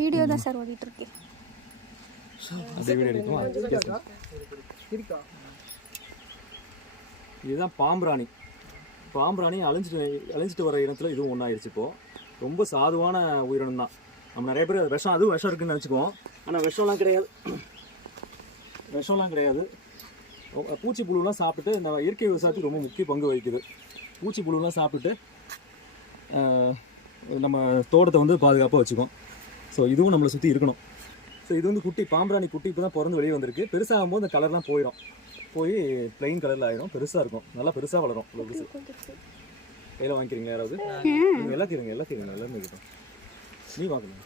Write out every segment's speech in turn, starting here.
Video தான் sir ஓடிட்டு இருக்கு. இதுதான் பாம்பராணி. பாம்பராணி அழிஞ்சிட்டு வர இனத்தில் இதுவும் ஒன்றாயிருச்சு. இப்போது ரொம்ப சாதுவான உயிரினம் தான். நம்ம நிறைய பேர் விஷம், அதுவும் விஷம் இருக்குதுன்னு நினச்சிக்குவோம். ஆனால் விஷம்லாம் கிடையாது. பூச்சி புழுலாம் சாப்பிட்டுட்டு இந்த இயற்கை விவசாயத்துக்கு ரொம்ப முக்கிய பங்கு வகிக்குது. பூச்சி புழுலாம் சாப்பிட்டுட்டு நம்ம தோட்டத்தை வந்து பாதுகாப்பாக வச்சுக்கோம். ஸோ இதுவும் நம்மளை சுற்றி இருக்கணும். ஸோ இது வந்து குட்டி பாம்பராணி குட்டி இப்போ தான் பிறந்து வெளியே வந்திருக்கு. பெருசாகும்போது இந்த கலர்லாம் போய் பிளெயின் கலரில் ஆகிடும். பெருசாக இருக்கும், நல்லா பெருசாக வளரும். கையில் வாங்கிக்கிறீங்களா யாராவது? நீங்கள் எல்லாத்தையும் எல்லாருமே கேட்டோம். நீ வாங்கணும்.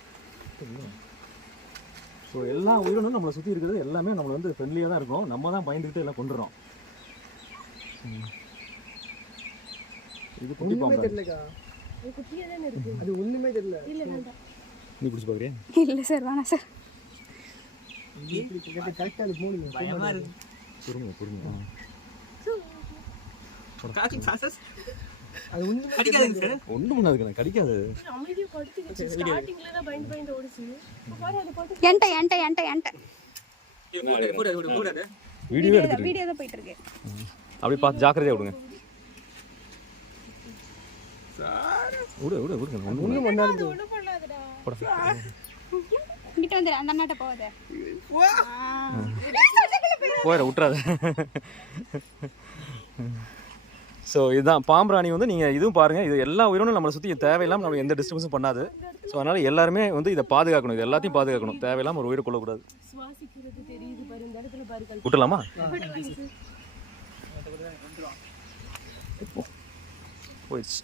ஸோ எல்லா உயிரினும் நம்மளை சுற்றி இருக்கிறது எல்லாமே நம்மளை வந்து ஃப்ரெண்ட்லியாக தான் இருக்கும். நம்ம தான் பயந்துக்கிட்டு எல்லாம் கொண்டுறோம். இது குட்டி பாம்பராணி. அது ஒண்ணுமே தெரியல. நீ பிடிச்சி பார்க்குறியா? இல்லை சார், வேணாம் சார். பொறுமை. ஒன்றும் பண்ணாதுங்க, கடிக்காது. வீடியோ தான் போயிட்டு இருக்கு. அப்படி பார்த்து ஜாக்கிரதையா விடுங்க. ஒன்றும் பண்ணாது. இங்கிட்ட வந்து அந்த அண்ணாட்ட போகாத. போயிட விட்டுறாத. ஸோ இதுதான் பாம்பராணி வந்து நீங்கள் இதுவும் பாருங்கள். இது எல்லா உயிரினும் நம்மளை சுற்றி தேவையில்லாமல் நம்ம எந்த டிஸ்டர்பன்ஸும் பண்ணாது. ஸோ அதனால் எல்லாருமே வந்து இதை பாதுகாக்கணும். இது எல்லாத்தையும் பாதுகாக்கணும். தேவையில்லாமல் ஒரு உயிரை கொள்ளக்கூடாது. விட்டுலாமா? போயிடுச்சு.